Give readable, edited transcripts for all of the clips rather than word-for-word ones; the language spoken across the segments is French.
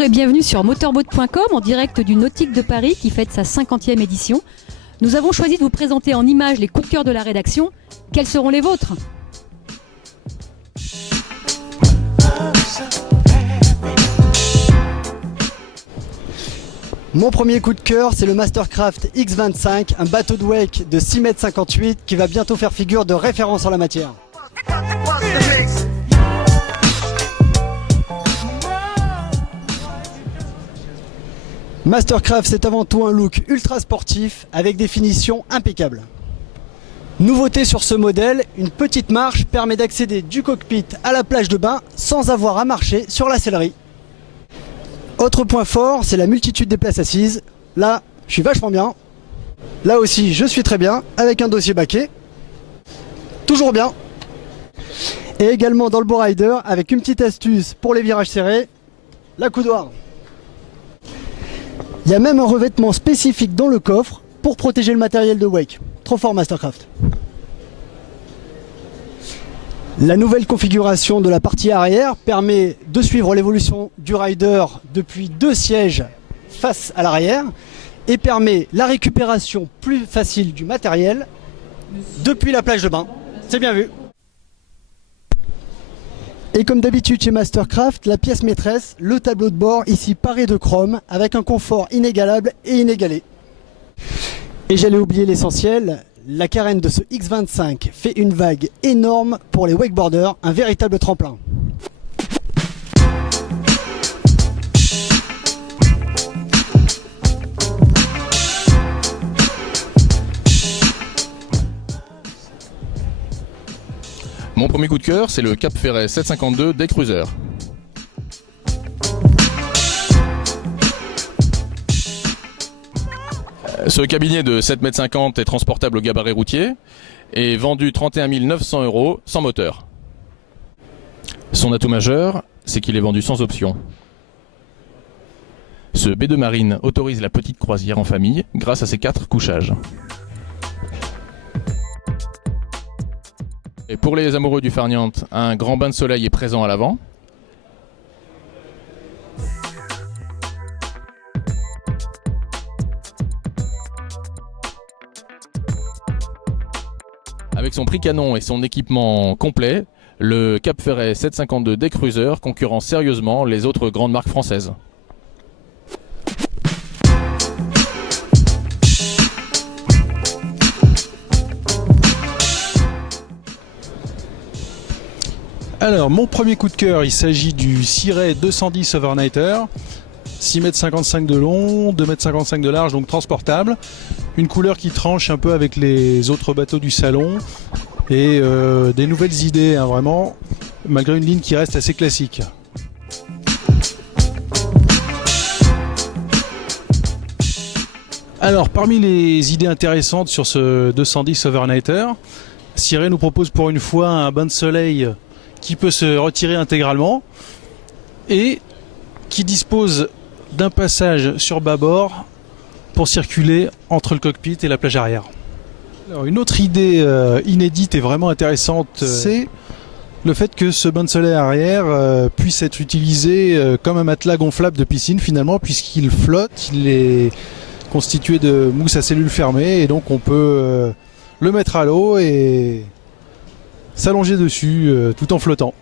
Bonjour et bienvenue sur motorboat.com en direct du Nautique de Paris qui fête sa 50e édition. Nous avons choisi de vous présenter en images les coups de cœur de la rédaction. Quels seront les vôtres ? Mon premier coup de cœur, c'est le Mastercraft X25, un bateau de wake de 6,58 m qui va bientôt faire figure de référence en la matière. Mastercraft, c'est avant tout un look ultra sportif avec des finitions impeccables. Nouveauté sur ce modèle, une petite marche permet d'accéder du cockpit à la plage de bain sans avoir à marcher sur la sellerie. Autre point fort, c'est la multitude des places assises. Là, je suis vachement bien. Là aussi, je suis très bien, avec un dossier baquet. Toujours bien. Et également dans le Bow Rider, avec une petite astuce pour les virages serrés, la coudoir. Il y a même un revêtement spécifique dans le coffre pour protéger le matériel de wake. Trop fort Mastercraft. La nouvelle configuration de la partie arrière permet de suivre l'évolution du rider depuis 2 sièges face à l'arrière et permet la récupération plus facile du matériel depuis la plage de bain. C'est bien vu. Et comme d'habitude chez Mastercraft, la pièce maîtresse, le tableau de bord ici paré de chrome avec un confort inégalable et inégalé. Et j'allais oublier l'essentiel, la carène de ce X25 fait une vague énorme pour les wakeboarders, un véritable tremplin. Mon premier coup de cœur, c'est le Cap Ferret 752 des Cruiser. Ce cabinet de 7,50 m est transportable au gabarit routier et vendu 31 900 € sans moteur. Son atout majeur, c'est qu'il est vendu sans option. Ce B2 Marine autorise la petite croisière en famille grâce à ses 4 couchages. Et pour les amoureux du farniente, un grand bain de soleil est présent à l'avant. Avec son prix canon et son équipement complet, le Cap Ferret 752 des Cruiser concurrence sérieusement les autres grandes marques françaises. Alors, mon premier coup de cœur, il s'agit du Sea-Ray 210 Overnighter, 6,55 m de long, 2,55 m de large, donc transportable. Une couleur qui tranche un peu avec les autres bateaux du salon et des nouvelles idées, hein, vraiment, malgré une ligne qui reste assez classique. Alors, parmi les idées intéressantes sur ce 210 Overnighter, Sea-Ray nous propose pour une fois un bain de soleil qui peut se retirer intégralement et qui dispose d'un passage sur bâbord pour circuler entre le cockpit et la plage arrière. Alors, une autre idée inédite et vraiment intéressante, c'est le fait que ce bain de soleil arrière puisse être utilisé comme un matelas gonflable de piscine finalement, puisqu'il flotte, il est constitué de mousse à cellules fermées et donc on peut le mettre à l'eau et s'allonger dessus tout en flottant.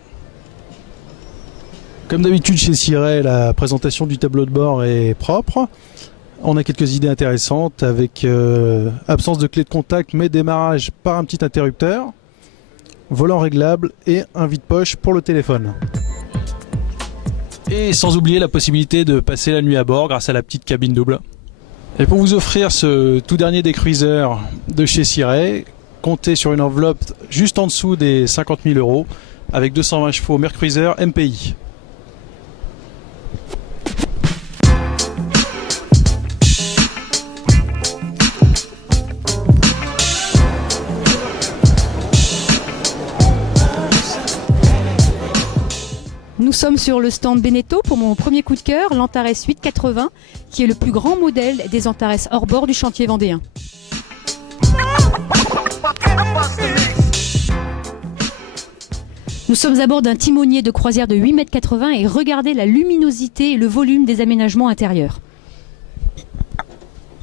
Comme d'habitude chez Sea-Ray, la présentation du tableau de bord est propre. On a quelques idées intéressantes avec absence de clé de contact mais démarrage par un petit interrupteur, volant réglable et un vide-poche pour le téléphone. Et sans oublier la possibilité de passer la nuit à bord grâce à la petite cabine double. Et pour vous offrir ce tout dernier des Cruiser de chez Sea-Ray, comptez sur une enveloppe juste en dessous des 50 000 € avec 220 chevaux Mercruiser MPI. Nous sommes sur le stand Beneteau pour mon premier coup de cœur, l'Antares 880, qui est le plus grand modèle des Antares hors bord du chantier vendéen. Nous sommes à bord d'un timonier de croisière de 8,80 m et regardez la luminosité et le volume des aménagements intérieurs.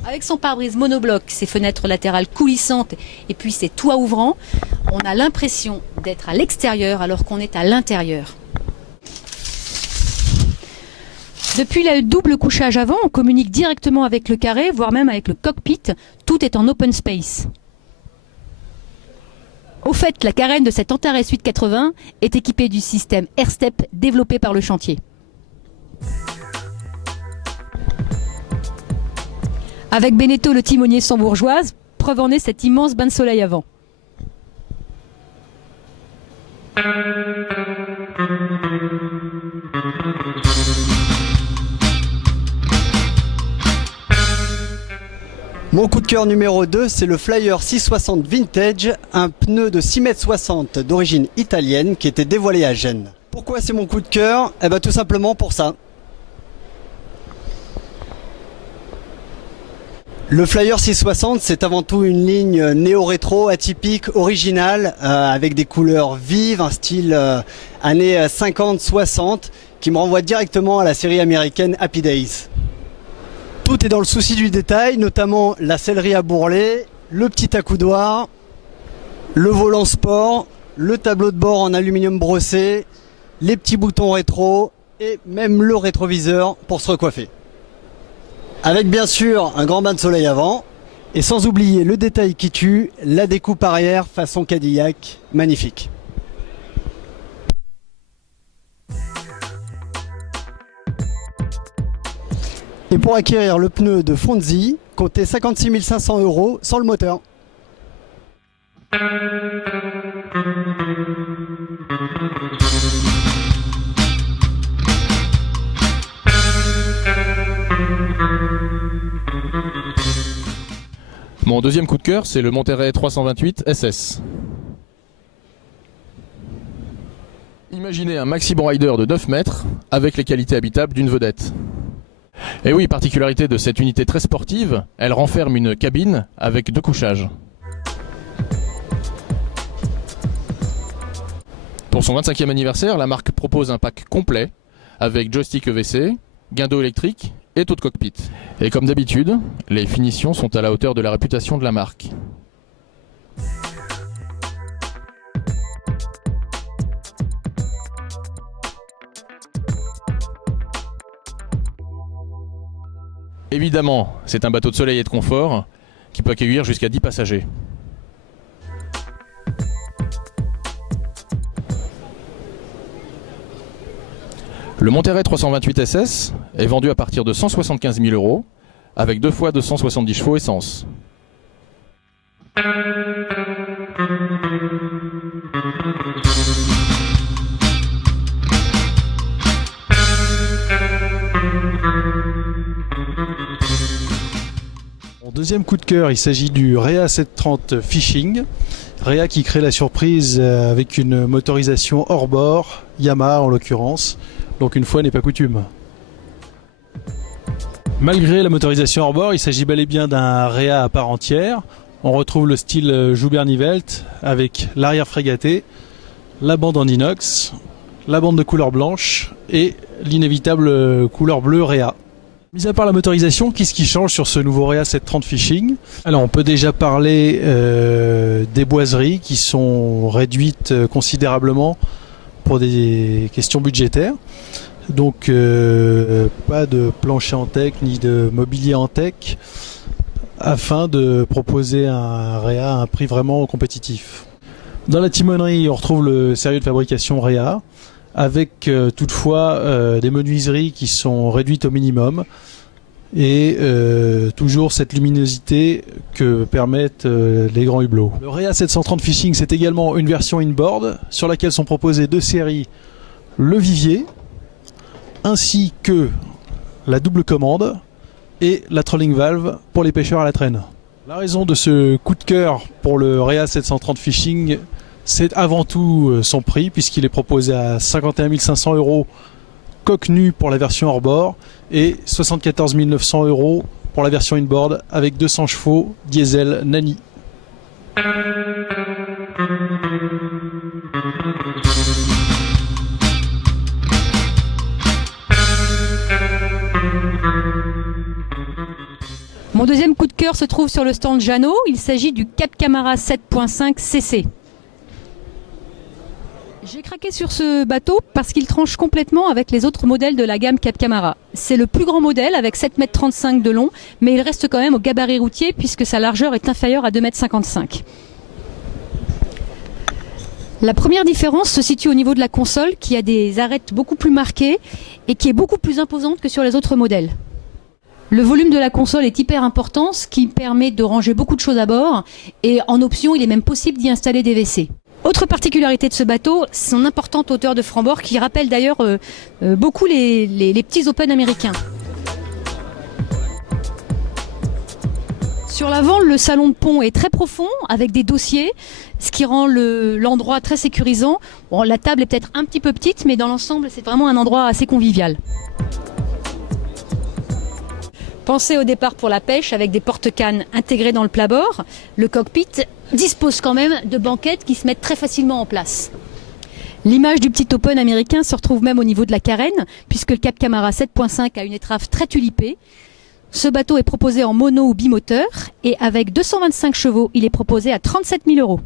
Avec son pare-brise monobloc, ses fenêtres latérales coulissantes et puis ses toits ouvrants, on a l'impression d'être à l'extérieur alors qu'on est à l'intérieur. Depuis le double couchage avant, on communique directement avec le carré, voire même avec le cockpit. Tout est en open space. Au fait, la carène de cette Antares 880 est équipée du système AirStep développé par le chantier. Avec Beneteau, le timonier sambourgeoise, preuve en est cet immense bain de soleil avant. Mon coup de cœur numéro 2, c'est le Flyer 660 Vintage, un pneu de 6,60 m d'origine italienne qui était dévoilé à Gênes. Pourquoi c'est mon coup de cœur? Eh bien tout simplement pour ça. Le Flyer 660, c'est avant tout une ligne néo-rétro, atypique, originale, avec des couleurs vives, un style années 50-60, qui me renvoie directement à la série américaine Happy Days. Tout est dans le souci du détail, notamment la sellerie à bourrelet, le petit accoudoir, le volant sport, le tableau de bord en aluminium brossé, les petits boutons rétro et même le rétroviseur pour se recoiffer. Avec bien sûr un grand bain de soleil avant et sans oublier le détail qui tue, la découpe arrière façon Cadillac, magnifique. Et pour acquérir le pneu de Fonzi, comptez 56 500 € sans le moteur. Mon deuxième coup de cœur, c'est le Monterey 328 SS. Imaginez un maxi-bon rider de 9 mètres avec les qualités habitables d'une vedette. Et oui, particularité de cette unité très sportive, elle renferme une cabine avec 2 couchages. Pour son 25e anniversaire, la marque propose un pack complet avec joystick EVC, guindeau électrique et taux de cockpit. Et comme d'habitude, les finitions sont à la hauteur de la réputation de la marque. Évidemment, c'est un bateau de soleil et de confort qui peut accueillir jusqu'à 10 passagers. Le Monterey 328 SS est vendu à partir de 175 000 € avec 2 fois 270 chevaux essence. Mon deuxième coup de cœur, il s'agit du Rea 730 Fishing. Rea qui crée la surprise avec une motorisation hors bord, Yamaha en l'occurrence, donc une fois n'est pas coutume. Malgré la motorisation hors bord, il s'agit bel et bien d'un Rea à part entière. On retrouve le style Joubert-Nivelt avec l'arrière frégaté, la bande en inox, la bande de couleur blanche et l'inévitable couleur bleue Rea. Mis à part la motorisation, qu'est-ce qui change sur ce nouveau Rea 730 Fishing? Alors on peut déjà parler des boiseries qui sont réduites considérablement pour des questions budgétaires. Donc pas de plancher en tech ni de mobilier en tech afin de proposer un Rea à un prix vraiment compétitif. Dans la timonerie, on retrouve le sérieux de fabrication Rea avec toutefois des menuiseries qui sont réduites au minimum et toujours cette luminosité que permettent les grands hublots. Le Rea 730 Fishing, c'est également une version inboard sur laquelle sont proposées 2 séries, le Vivier ainsi que la double commande et la trolling valve pour les pêcheurs à la traîne. La raison de ce coup de cœur pour le Rea 730 Fishing, c'est avant tout son prix, puisqu'il est proposé à 51 500 € coque nue pour la version hors bord et 74 900 € pour la version inboard avec 200 chevaux diesel Nani. Mon deuxième coup de cœur se trouve sur le stand Jeannot. Il s'agit du Cap Camara 7.5 CC. J'ai craqué sur ce bateau parce qu'il tranche complètement avec les autres modèles de la gamme Cap Camara. C'est le plus grand modèle avec 7,35 m de long, mais il reste quand même au gabarit routier puisque sa largeur est inférieure à 2,55 m. La première différence se situe au niveau de la console qui a des arêtes beaucoup plus marquées et qui est beaucoup plus imposante que sur les autres modèles. Le volume de la console est hyper important, ce qui permet de ranger beaucoup de choses à bord et en option, il est même possible d'y installer des WC. Autre particularité de ce bateau, son importante hauteur de franc-bord qui rappelle d'ailleurs beaucoup les petits Open américains. Sur l'avant, le salon de pont est très profond avec des dossiers, ce qui rend l'endroit très sécurisant. Bon, la table est peut-être un petit peu petite, mais dans l'ensemble, c'est vraiment un endroit assez convivial. Pensez au départ pour la pêche avec des porte-cannes intégrés dans le plat-bord. Le cockpit dispose quand même de banquettes qui se mettent très facilement en place. L'image du petit Open américain se retrouve même au niveau de la carène, puisque le Cap Camara 7.5 a une étrave très tulipée. Ce bateau est proposé en mono ou bimoteur et avec 225 chevaux, il est proposé à 37 000 €.